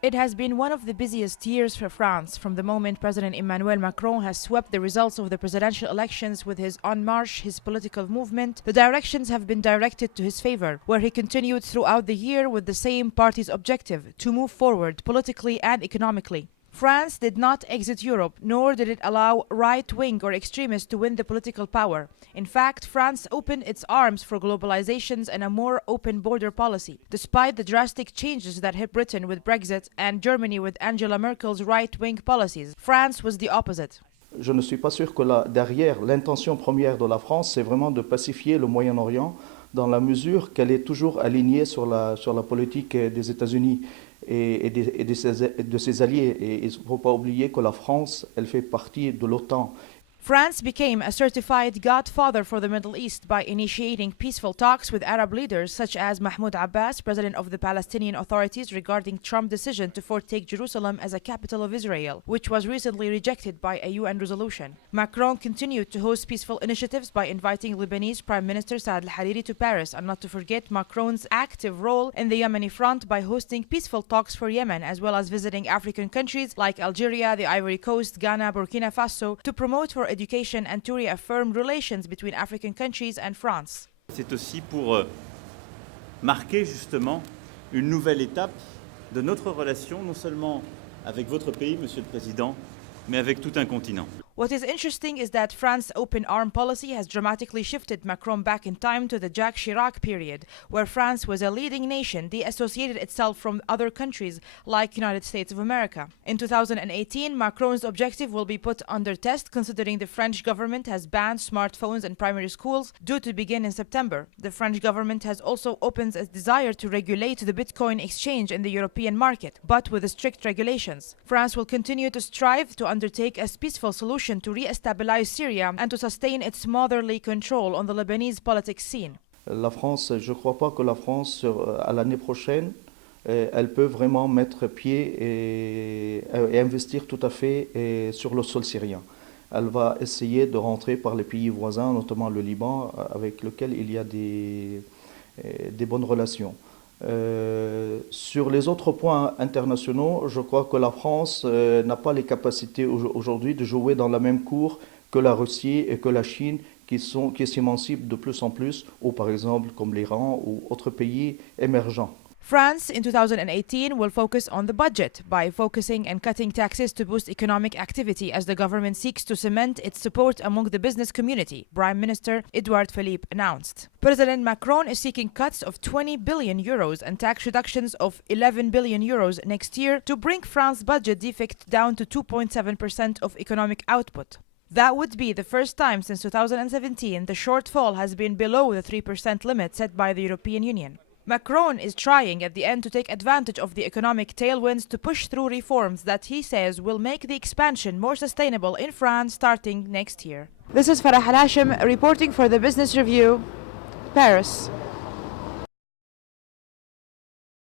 It has been one of the busiest years for France from the moment President Emmanuel Macron has swept the results of the presidential elections with his En Marche, his political movement. The directions have been directed to his favor, where he continued throughout the year with the same party's objective, to move forward politically and economically. France did not exit Europe, nor did it allow right-wing or extremists to win the political power. In fact, France opened its arms for globalizations and a more open border policy. Despite the drastic changes that hit Britain with Brexit and Germany with Angela Merkel's right-wing policies, France was the opposite. Je ne suis pas sûr que derrière, l'intention première de la France, c'est vraiment de pacifier le Moyen-Orient dans la mesure qu'elle est toujours alignée sur la politique des États-Unis et de ses alliés. Et il ne faut pas oublier que la France, elle fait partie de l'OTAN. France became a certified godfather for the Middle East by initiating peaceful talks with Arab leaders such as Mahmoud Abbas, president of the Palestinian Authorities, regarding Trump's decision to foretake Jerusalem as a capital of Israel, which was recently rejected by a UN resolution. Macron continued to host peaceful initiatives by inviting Lebanese Prime Minister Saad al-Hariri to Paris, and not to forget Macron's active role in the Yemeni front by hosting peaceful talks for Yemen, as well as visiting African countries like Algeria, the Ivory Coast, Ghana, Burkina Faso to promote for education and to reaffirm relations between African countries and France. C'est aussi pour marquer justement une nouvelle étape de notre relation, non seulement avec votre pays, Monsieur le Président, mais avec tout un continent. What is interesting is that France's open arm policy has dramatically shifted Macron back in time to the Jacques Chirac period, where France was a leading nation, de-associated itself from other countries like United States of America. In 2018, Macron's objective will be put under test considering the French government has banned smartphones in primary schools due to begin in September. The French government has also opened a desire to regulate the Bitcoin exchange in the European market, but with strict regulations. France will continue to strive to undertake a peaceful solution to re-stabilize Syria and to sustain its motherly control on the Lebanese politics scene. La France, je ne crois pas que la France, à l'année prochaine, elle peut vraiment mettre pied et investir tout à fait sur le sol syrien. Elle va essayer de rentrer par les pays voisins, notamment le Liban, avec lequel il y a des bonnes relations. Sur les autres points internationaux, je crois que la France n'a pas les capacités aujourd'hui de jouer dans la même cour que la Russie et que la Chine qui s'émancipent de plus en plus, ou par exemple comme l'Iran ou autres pays émergents. France in 2018 will focus on the budget by focusing and cutting taxes to boost economic activity as the government seeks to cement its support among the business community, Prime Minister Edouard Philippe announced. President Macron is seeking cuts of 20 billion euros and tax reductions of 11 billion euros next year to bring France's budget deficit down to 2.7% of economic output. That would be the first time since 2017 the shortfall has been below the 3% limit set by the European Union. Macron is trying at the end to take advantage of the economic tailwinds to push through reforms that he says will make the expansion more sustainable in France starting next year. This is Farah Al-Hashim reporting for the Business Review, Paris.